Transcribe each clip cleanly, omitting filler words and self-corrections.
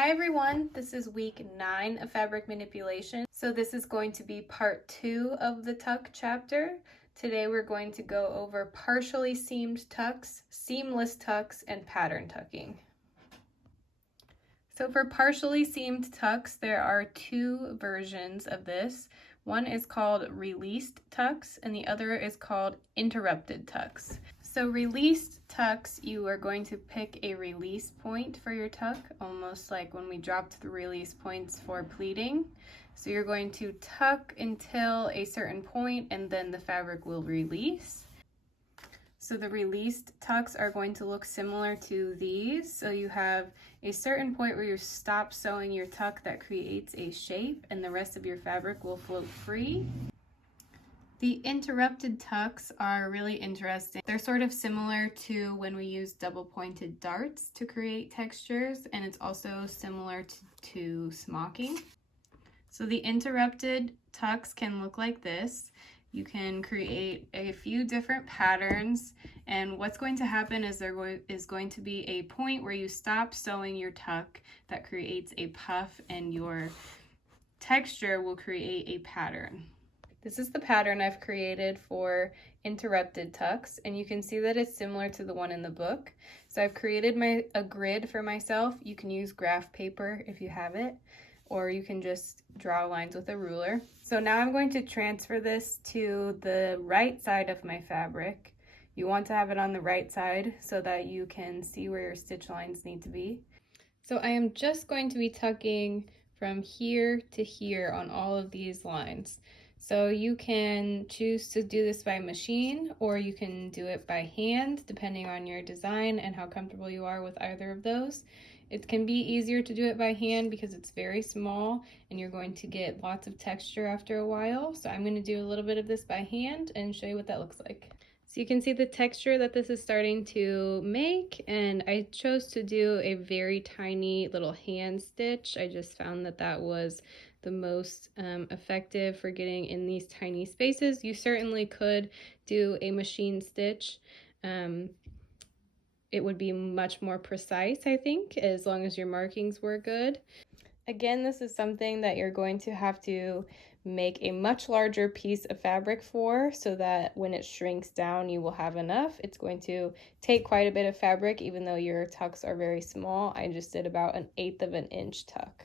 Hi everyone, this is week 9 of fabric manipulation. So this is going to be part 2 of the tuck chapter. Today we're going to go over partially seamed tucks, seamless tucks, and pattern tucking. So for partially seamed tucks, there are 2 versions of this. One is called released tucks and the other is called interrupted tucks. So released tucks, you are going to pick a release point for your tuck, almost like when we dropped the release points for pleating. So you're going to tuck until a certain point and then the fabric will release. So the released tucks are going to look similar to these. So you have a certain point where you stop sewing your tuck that creates a shape and the rest of your fabric will float free. The interrupted tucks are really interesting. They're sort of similar to when we use double pointed darts to create textures, and it's also similar to smocking. So the interrupted tucks can look like this. You can create a few different patterns, and what's going to happen is there is going to be a point where you stop sewing your tuck that creates a puff, and your texture will create a pattern. This is the pattern I've created for interrupted tucks, and you can see that it's similar to the one in the book. So I've created a grid for myself. You can use graph paper if you have it, or you can just draw lines with a ruler. So now I'm going to transfer this to the right side of my fabric. You want to have it on the right side so that you can see where your stitch lines need to be. So I am just going to be tucking from here to here on all of these lines. So you can choose to do this by machine, or you can do it by hand, depending on your design and how comfortable you are with either of those. It can be easier to do it by hand because it's very small and you're going to get lots of texture after a while. So I'm going to do a little bit of this by hand and show you what that looks like. So you can see the texture that this is starting to make, and I chose to do a very tiny little hand stitch. I just found that that was the most effective for getting in these tiny spaces. You certainly could do a machine stitch. It would be much more precise, I think, as long as your markings were good. Again, this is something that you're going to have to make a much larger piece of fabric for, so that when it shrinks down you will have enough. It's going to take quite a bit of fabric even though your tucks are very small. I just did about 1/8 of an inch tuck.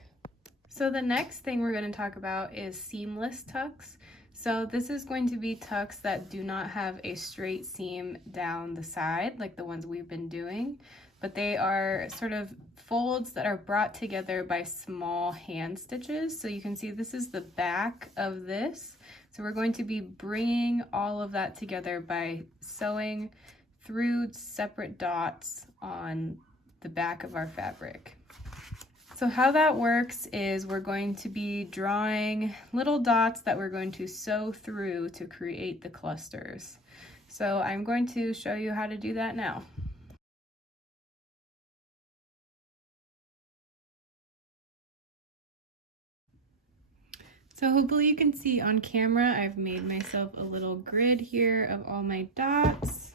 So the next thing we're going to talk about is seamless tucks. So this is going to be tucks that do not have a straight seam down the side like the ones we've been doing, but they are sort of folds that are brought together by small hand stitches. So you can see this is the back of this. So we're going to be bringing all of that together by sewing through separate dots on the back of our fabric. So how that works is we're going to be drawing little dots that we're going to sew through to create the clusters. So I'm going to show you how to do that now. So hopefully you can see on camera, I've made myself a little grid here of all my dots.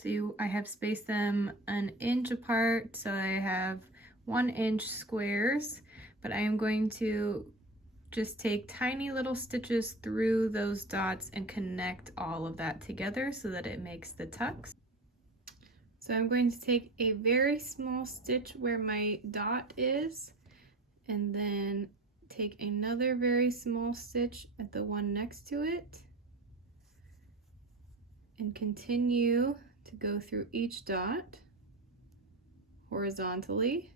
So I have spaced them 1 inch apart, so I have 1 inch squares, but I am going to just take tiny little stitches through those dots and connect all of that together so that it makes the tucks. So I'm going to take a very small stitch where my dot is, and then take another very small stitch at the one next to it, and continue to go through each dot horizontally.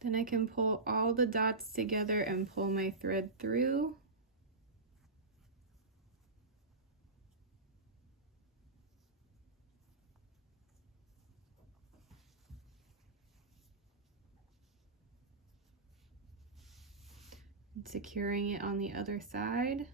Then I can pull all the dots together and pull my thread through. And securing it on the other side.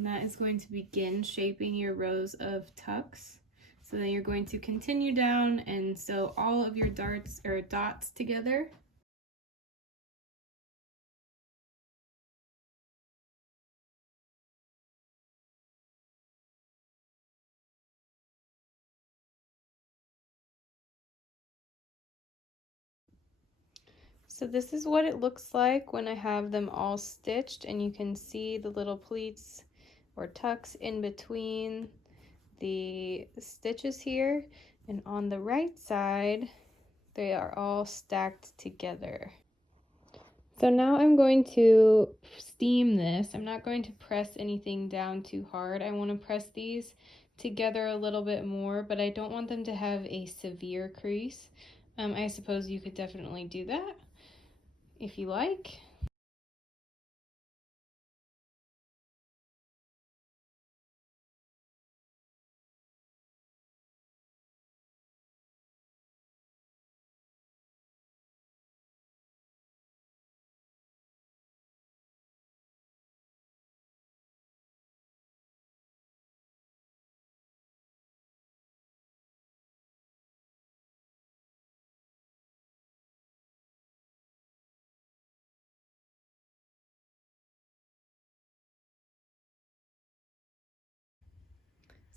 And that is going to begin shaping your rows of tucks. So then you're going to continue down and sew all of your darts or dots together. So this is what it looks like when I have them all stitched, and you can see the little pleats or tucks in between the stitches here, and on the right side they are all stacked together. So now I'm going to steam this. I'm not going to press anything down too hard. I want to press these together a little bit more, but I don't want them to have a severe crease. I suppose you could definitely do that if you like.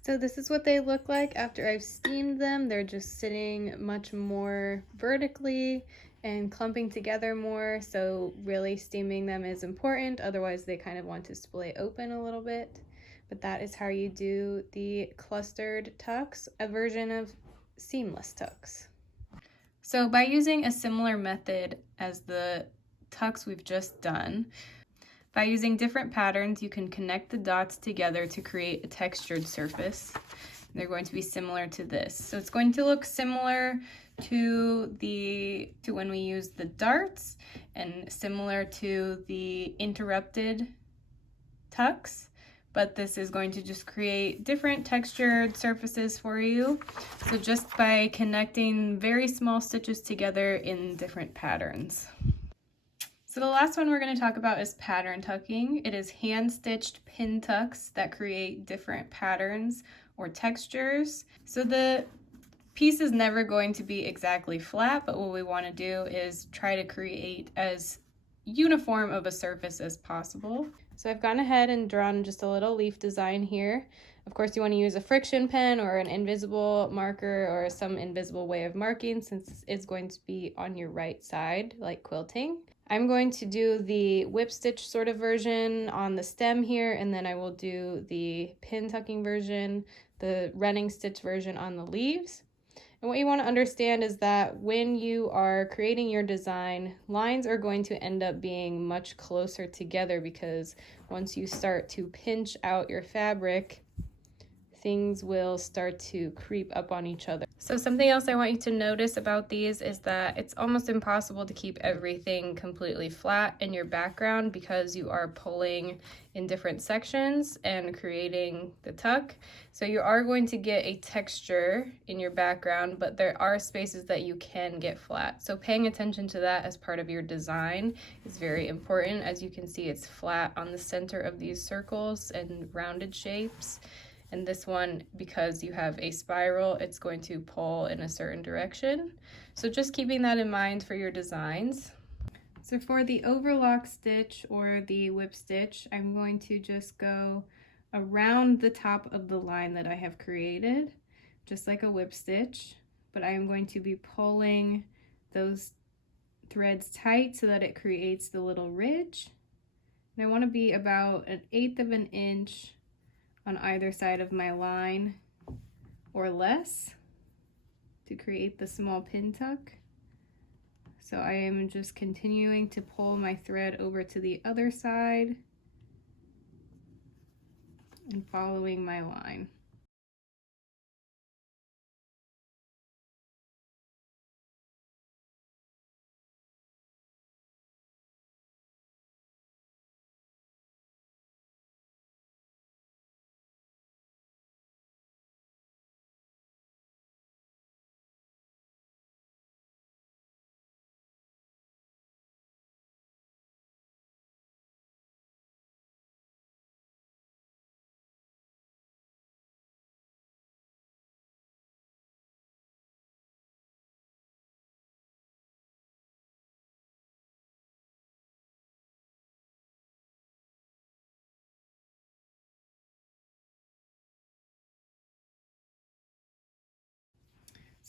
So this is what they look like after I've steamed them. They're just sitting much more vertically and clumping together more. So really steaming them is important. Otherwise they kind of want to splay open a little bit. But that is how you do the clustered tucks, a version of seamless tucks. So by using a similar method as the tucks we've just done, by using different patterns, you can connect the dots together to create a textured surface. They're going to be similar to this. So it's going to look similar to when we use the darts and similar to the interrupted tucks, but this is going to just create different textured surfaces for you. So just by connecting very small stitches together in different patterns. So the last one we're going to talk about is pattern tucking. It is hand-stitched pin tucks that create different patterns or textures. So the piece is never going to be exactly flat, but what we want to do is try to create as uniform of a surface as possible. So I've gone ahead and drawn just a little leaf design here. Of course, you want to use a friction pen or an invisible marker or some invisible way of marking, since it's going to be on your right side, like quilting. I'm going to do the whip stitch sort of version on the stem here, and then I will do the pin tucking version, the running stitch version on the leaves. And what you want to understand is that when you are creating your design, lines are going to end up being much closer together, because once you start to pinch out your fabric, things will start to creep up on each other. So something else I want you to notice about these is that it's almost impossible to keep everything completely flat in your background, because you are pulling in different sections and creating the tuck. So you are going to get a texture in your background, but there are spaces that you can get flat. So paying attention to that as part of your design is very important. As you can see, it's flat on the center of these circles and rounded shapes. And this one, because you have a spiral, it's going to pull in a certain direction. So just keeping that in mind for your designs. So for the overlock stitch or the whip stitch, I'm going to just go around the top of the line that I have created, just like a whip stitch, but I am going to be pulling those threads tight so that it creates the little ridge. And I want to be about 1/8 of an inch on either side of my line or less to create the small pin tuck. So I am just continuing to pull my thread over to the other side and following my line.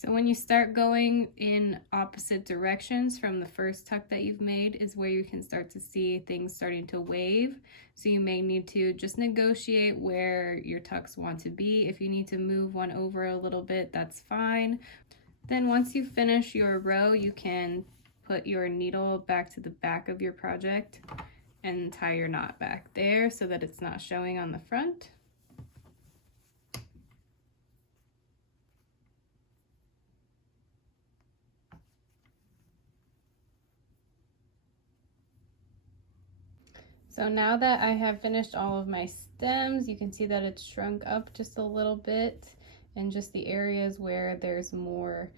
So when you start going in opposite directions from the first tuck that you've made is where you can start to see things starting to wave. So you may need to just negotiate where your tucks want to be. If you need to move one over a little bit, that's fine. Then once you finish your row, you can put your needle back to the back of your project and tie your knot back there so that it's not showing on the front. So now that I have finished all of my stems, you can see that it's shrunk up just a little bit and just the areas where there's more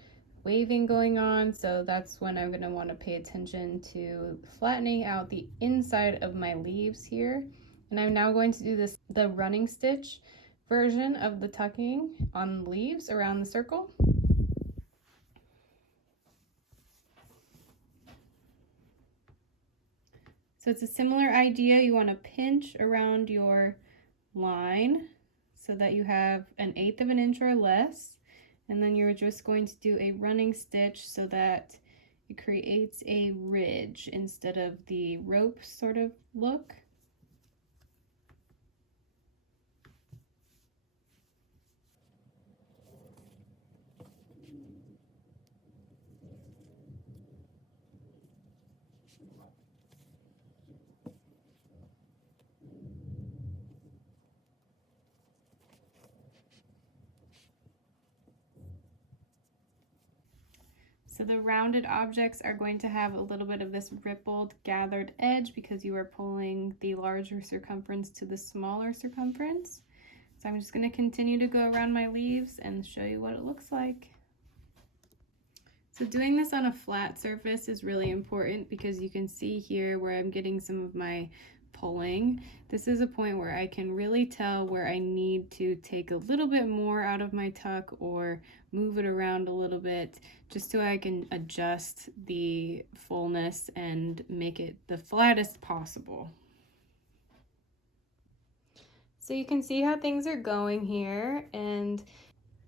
waving going on. So that's when I'm gonna wanna pay attention to flattening out the inside of my leaves here. And I'm now going to do the running stitch version of the tucking on the leaves around the circle. So it's a similar idea. You want to pinch around your line so that you have 1/8 of an inch or less. And then you're just going to do a running stitch so that it creates a ridge instead of the rope sort of look. So the rounded objects are going to have a little bit of this rippled gathered edge because you are pulling the larger circumference to the smaller circumference. So I'm just going to continue to go around my leaves and show you what it looks like. So doing this on a flat surface is really important because you can see here where I'm getting some of my pulling. This is a point where I can really tell where I need to take a little bit more out of my tuck or move it around a little bit just so I can adjust the fullness and make it the flattest possible. So you can see how things are going here, and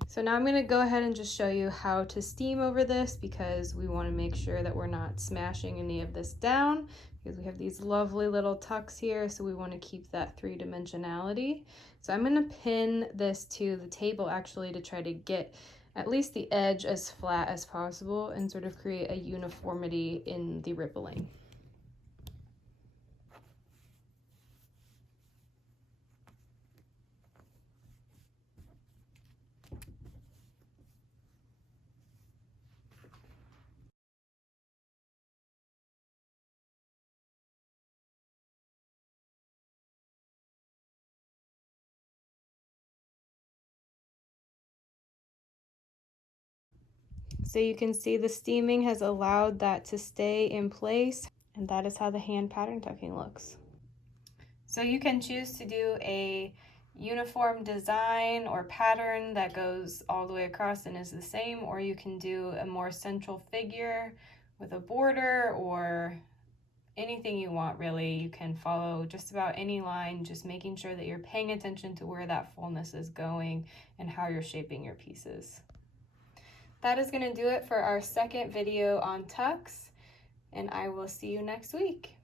so now I'm going to go ahead and just show you how to steam over this because we want to make sure that we're not smashing any of this down because we have these lovely little tucks here, so we want to keep that three-dimensionality. So I'm going to pin this to the table actually to try to get at least the edge as flat as possible and sort of create a uniformity in the rippling. So you can see the steaming has allowed that to stay in place, and that is how the hand pattern tucking looks. So you can choose to do a uniform design or pattern that goes all the way across and is the same, or you can do a more central figure with a border or anything you want really. You can follow just about any line, just making sure that you're paying attention to where that fullness is going and how you're shaping your pieces. That is going to do it for our second video on tucks, and I will see you next week.